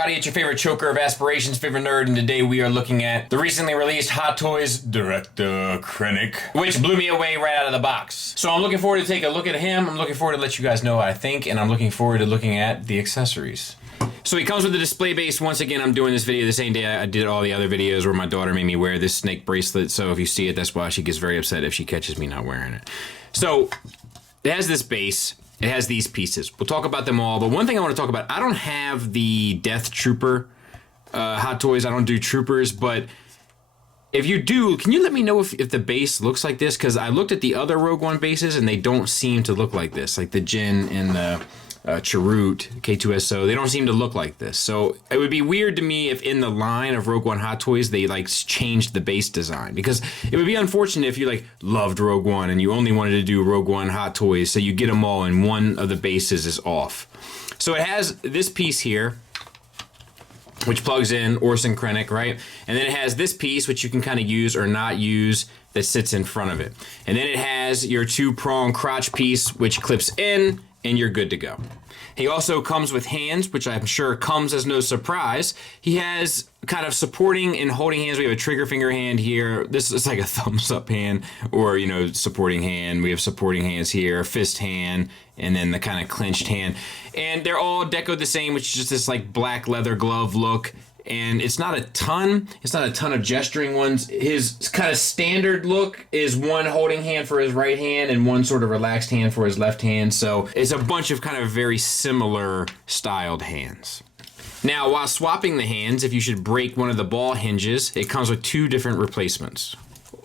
everybody, it's your favorite choker of aspirations, favorite nerd, and today we are looking at the recently released Hot Toys Director Krennic, which blew me away right out of the box. So I'm looking forward to take a look at him, I'm looking forward to let you guys know what I think, and I'm looking forward to looking at the accessories. So he comes with the display base. Once again, I'm doing this video the same day I did all the other videos where my daughter made me wear this snake bracelet, so if you see it, that's why she gets very upset if she catches me not wearing it. So, it has this base. It has these pieces. We'll talk about them all, but one thing I want to talk about, I don't have the Death Trooper Hot Toys. I don't do Troopers, but if you do, can you let me know if the base looks like this? Because I looked at the other Rogue One bases, and they don't seem to look like this. Like the Jin and the Chirrut, K2SO, they don't seem to look like this. So it would be weird to me if in the line of Rogue One Hot Toys they like changed the base design, because it would be unfortunate if you like loved Rogue One and you only wanted to do Rogue One Hot Toys, so you get them all and one of the bases is off. So it has this piece here, which plugs in Orson Krennic, right? And then it has this piece, which you can kind of use or not use, that sits in front of it. And then it has your two-prong crotch piece, which clips in, and you're good to go. He also comes with hands, which I'm sure comes as no surprise. He has kind of supporting and holding hands. We have a trigger finger hand here. This is like a thumbs up hand, or, you know, supporting hand. We have supporting hands here, a fist hand, and then the kind of clenched hand. And they're all decoed the same, which is just this like black leather glove look. And it's not a ton of gesturing ones. His kind of standard look is one holding hand for his right hand and one sort of relaxed hand for his left hand. So it's a bunch of kind of very similar styled hands. Now, while swapping the hands, if you should break one of the ball hinges, it comes with two different replacements.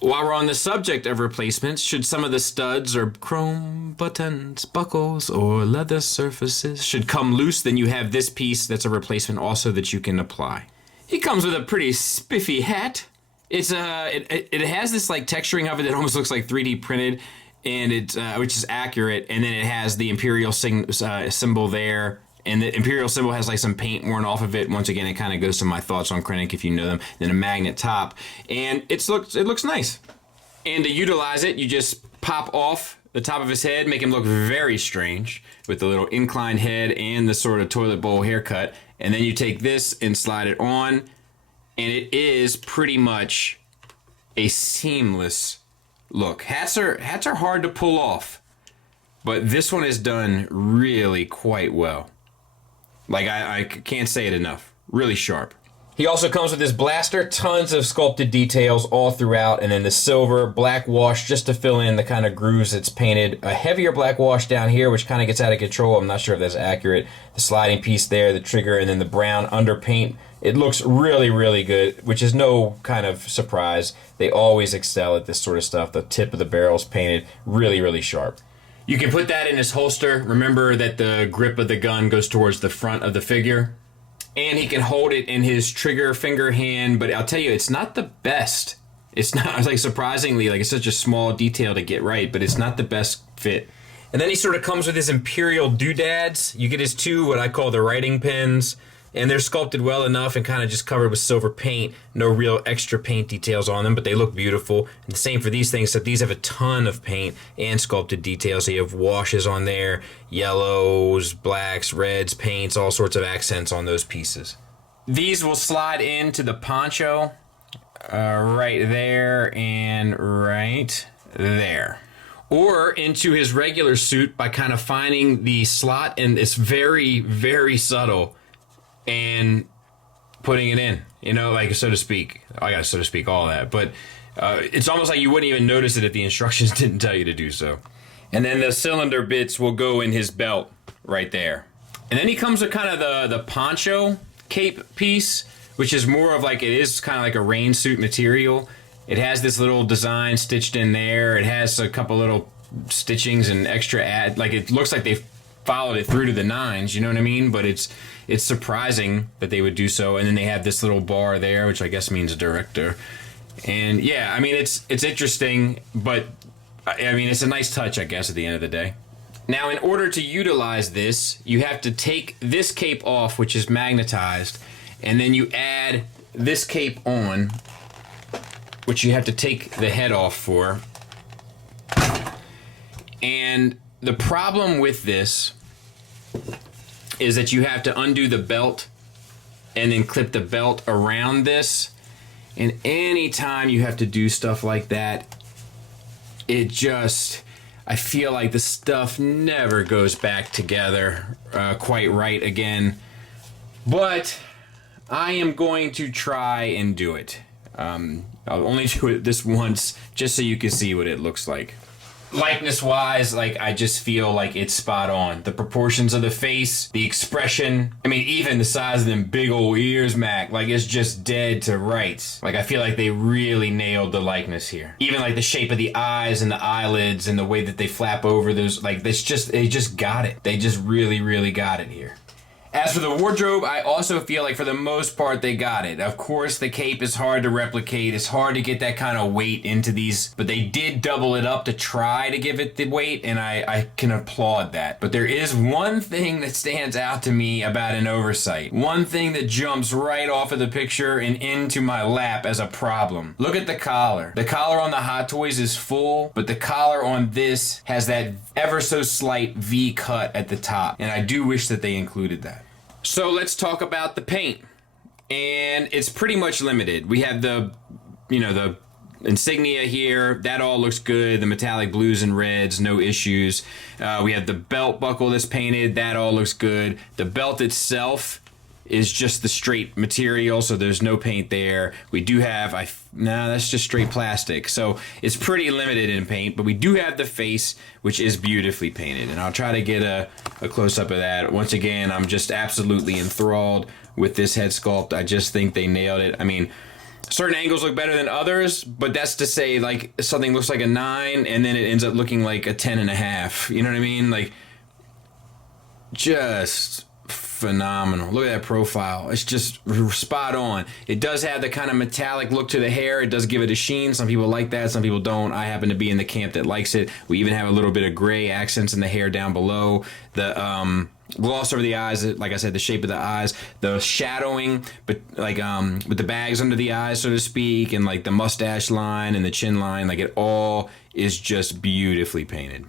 While we're on the subject of replacements, should some of the studs or chrome buttons, buckles, or leather surfaces should come loose, then you have this piece that's a replacement also that you can apply. He comes with a pretty spiffy hat. It's it has this like texturing of it that almost looks like 3D printed, and which is accurate. And then it has the Imperial symbol there. And the Imperial symbol has like some paint worn off of it. Once again, it kind of goes to my thoughts on Krennic if you know them. Then a magnet top, and it looks nice. And to utilize it, you just pop off the top of his head, make him look very strange with the little inclined head and the sort of toilet bowl haircut. And then you take this and slide it on, and it is pretty much a seamless look. Hats are hard to pull off, but this one is done really quite well. Like, I can't say it enough. Really sharp. He also comes with this blaster, tons of sculpted details all throughout, and then the silver, black wash just to fill in the kind of grooves it's painted. A heavier black wash down here, which kind of gets out of control. I'm not sure if that's accurate. The sliding piece there, the trigger, and then the brown underpaint. It looks really, really good, which is no kind of surprise. They always excel at this sort of stuff. The tip of the barrel's painted really, really sharp. You can put that in his holster. Remember that the grip of the gun goes towards the front of the figure. And he can hold it in his trigger finger hand, but I'll tell you, it's not the best. It's not, like, surprisingly, like, it's such a small detail to get right, but it's not the best fit. And then he sort of comes with his Imperial doodads. You get his two, what I call the writing pens, and they're sculpted well enough and kind of just covered with silver paint. No real extra paint details on them, but they look beautiful. And the same for these things, except these have a ton of paint and sculpted details. So you have washes on there, yellows, blacks, reds, paints, all sorts of accents on those pieces. These will slide into the poncho right there and right there. Or into his regular suit by kind of finding the slot, and it's very, very subtle, and putting it in, you know, like, so to speak. I got so to speak all that, but it's almost like you wouldn't even notice it if the instructions didn't tell you to do so. And then the cylinder bits will go in his belt right there. And then he comes with kind of the poncho cape piece, which is more of like, it is kind of like a rain suit material. It has this little design stitched in there. It has a couple little stitchings and extra like, it looks like they followed it through to the nines, you know what I mean? But it's surprising that they would do so. And then they have this little bar there, which I guess means director. And yeah, I mean, it's interesting, but I mean, it's a nice touch, I guess, at the end of the day. Now, in order to utilize this, you have to take this cape off, which is magnetized, and then you add this cape on, which you have to take the head off for. And the problem with this is that you have to undo the belt and then clip the belt around this. And anytime you have to do stuff like that, it just, I feel like the stuff never goes back together quite right again. But I am going to try and do it. I'll only do it this once just so you can see what it looks like. Likeness wise, like, I just feel like it's spot on. The proportions of the face, the expression, I mean, even the size of them big old ears, Mac, like, it's just dead to rights. Like, I feel like they really nailed the likeness here. Even like the shape of the eyes and the eyelids and the way that they flap over those, like, they just got it. They just really, really got it here. As for the wardrobe, I also feel like for the most part they got it. Of course, the cape is hard to replicate. It's hard to get that kind of weight into these, but they did double it up to try to give it the weight, and I can applaud that. But there is one thing that stands out to me about an oversight. One thing that jumps right off of the picture and into my lap as a problem. Look at the collar. The collar on the Hot Toys is full, but the collar on this has that ever so slight V cut at the top, and I do wish that they included that. So let's talk about the paint, and it's pretty much limited. We have the insignia here. That all looks good. The metallic blues and reds, no issues. We have the belt buckle that's painted. That all looks good. The belt itself is just the straight material, so there's no paint there. We do have, that's just straight plastic. So it's pretty limited in paint, but we do have the face, which is beautifully painted. And I'll try to get a close-up of that. Once again, I'm just absolutely enthralled with this head sculpt. I just think they nailed it. I mean, certain angles look better than others, but that's to say, like, something looks like a 9, and then it ends up looking like a 10.5. You know what I mean? Like, just phenomenal. Look at that profile. It's just spot on. It does have the kind of metallic look to the hair. It does give it a sheen. Some people like that, some people don't. I happen to be in the camp that likes it. We even have a little bit of gray accents in the hair down below. The gloss over the eyes, like I said, the shape of the eyes, the shadowing, but like with the bags under the eyes, so to speak, and like the mustache line and the chin line, like it all is just beautifully painted.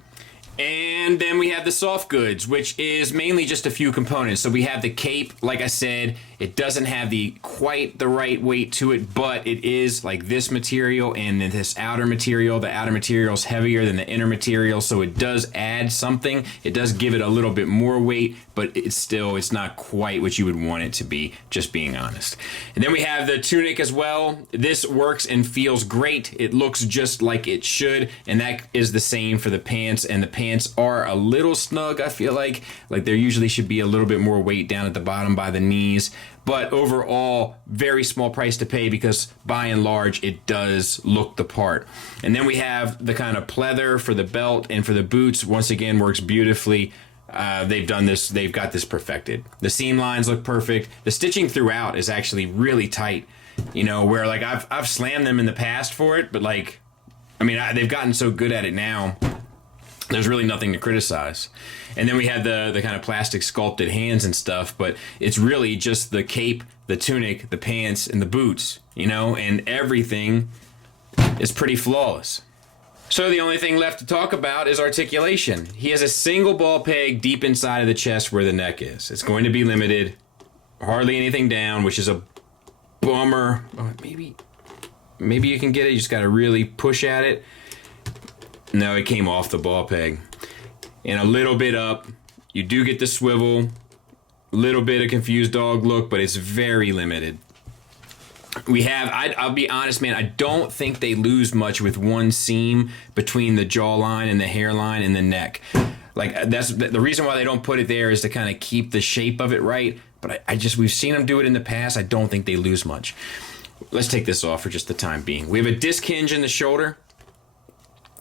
And then we have the soft goods, which is mainly just a few components. So we have the cape, like I said, it doesn't have quite the right weight to it, but it is like this material and then this outer material. The outer material is heavier than the inner material, so it does add something. It does give it a little bit more weight, but it's not quite what you would want it to be, just being honest. And then we have the tunic as well. This works and feels great. It looks just like it should, and that is the same for the pants, and the pants are a little snug, I feel like there usually should be a little bit more weight down at the bottom by the knees. But overall, very small price to pay because by and large, it does look the part. And then we have the kind of pleather for the belt and for the boots. Once again, works beautifully. They've got this perfected. The seam lines look perfect. The stitching throughout is actually really tight. You know, where like I've slammed them in the past for it, but like, I mean, they've gotten so good at it now. There's really nothing to criticize. And then we have the kind of plastic sculpted hands and stuff, but it's really just the cape, the tunic, the pants, and the boots, you know, and everything is pretty flawless. So the only thing left to talk about is articulation. He has a single ball peg deep inside of the chest where the neck is. It's going to be limited, hardly anything down, which is a bummer. Oh, maybe you can get it, you just got to really push at it. No, it came off the ball peg. And a little bit up. You do get the swivel. A little bit of confused dog look, but it's very limited. We have, I'll be honest, man, I don't think they lose much with one seam between the jawline and the hairline and the neck. Like, that's the reason why they don't put it there is to kind of keep the shape of it right. But we've seen them do it in the past. I don't think they lose much. Let's take this off for just the time being. We have a disc hinge in the shoulder,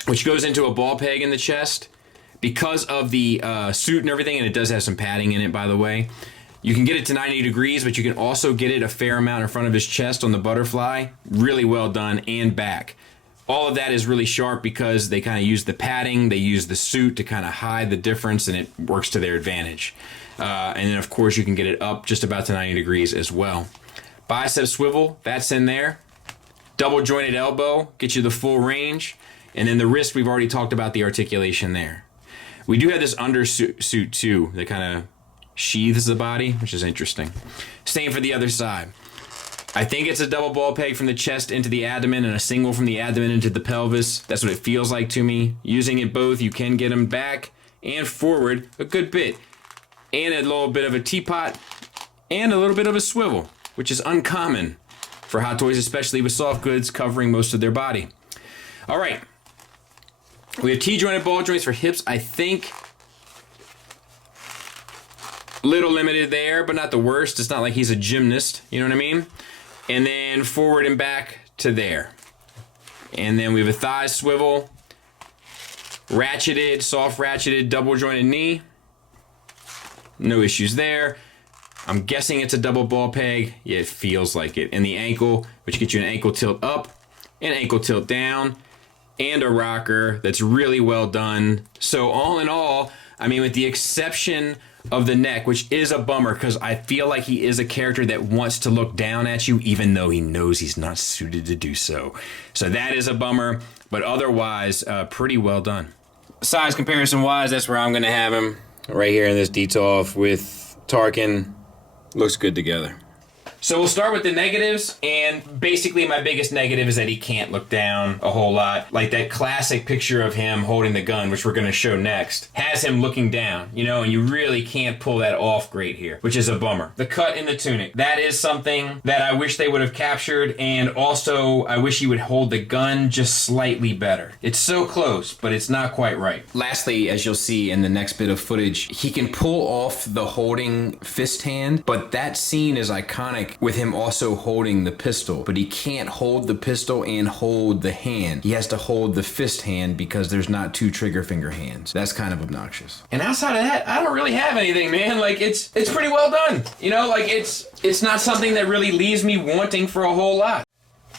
which goes into a ball peg in the chest. Because of the suit and everything, and it does have some padding in it, by the way, you can get it to 90 degrees, but you can also get it a fair amount in front of his chest on the butterfly. Really well done, and back. All of that is really sharp because they kind of use the padding, they use the suit to kind of hide the difference, and it works to their advantage. And then, of course, you can get it up just about to 90 degrees as well. Bicep swivel, that's in there. Double jointed elbow, gets you the full range. And then the wrist, we've already talked about the articulation there. We do have this undersuit too that kind of sheathes the body, which is interesting. Same for the other side. I think it's a double ball peg from the chest into the abdomen and a single from the abdomen into the pelvis. That's what it feels like to me. Using it both, you can get them back and forward a good bit. And a little bit of a teapot and a little bit of a swivel, which is uncommon for Hot Toys, especially with soft goods covering most of their body. All right. We have T-jointed ball joints for hips. I think little limited there, but not the worst. It's not like he's a gymnast, you know what I mean? And then forward and back to there. And then we have a thigh swivel, ratcheted, soft ratcheted, double jointed knee. No issues there. I'm guessing it's a double ball peg. Yeah, it feels like it. And the ankle, which gets you an ankle tilt up, an ankle tilt down, and a rocker that's really well done. So all in all, I mean, with the exception of the neck, which is a bummer because I feel like he is a character that wants to look down at you even though he knows he's not suited to do so. So that is a bummer, but otherwise, pretty well done. Size comparison wise, that's where I'm going to have him right here in this Detolf with Tarkin. Looks good together. So we'll start with the negatives, and basically my biggest negative is that he can't look down a whole lot. Like that classic picture of him holding the gun, which we're going to show next, has him looking down, you know, and you really can't pull that off great here, which is a bummer. The cut in the tunic, that is something that I wish they would have captured, and also I wish he would hold the gun just slightly better. It's so close, but it's not quite right. Lastly, as you'll see in the next bit of footage, he can pull off the holding fist hand, but that scene is iconic with him also holding the pistol, but he can't hold the pistol and hold the hand. He has to hold the fist hand because there's not two trigger finger hands. That's kind of obnoxious. And outside of that, I don't really have anything, man. Like it's pretty well done. You know, like it's not something that really leaves me wanting for a whole lot.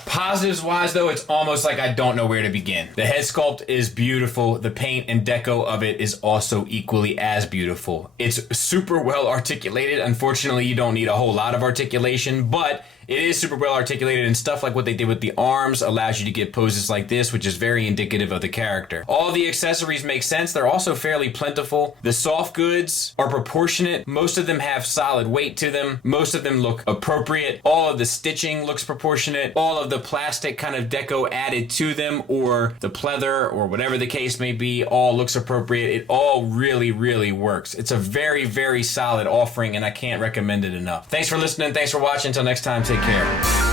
Positives wise though, it's almost like I don't know where to begin. The head sculpt is beautiful. The paint and deco of it is also equally as beautiful. It's super well articulated. Unfortunately, you don't need a whole lot of articulation, but it is super well articulated, and stuff like what they did with the arms allows you to get poses like this, which is very indicative of the character. All the accessories make sense. They're also fairly plentiful. The soft goods are proportionate. Most of them have solid weight to them. Most of them look appropriate. All of the stitching looks proportionate. All of the plastic kind of deco added to them, or the pleather, or whatever the case may be, all looks appropriate. It all really, really works. It's a very, very solid offering, and I can't recommend it enough. Thanks for listening. Thanks for watching. Until next time, take care.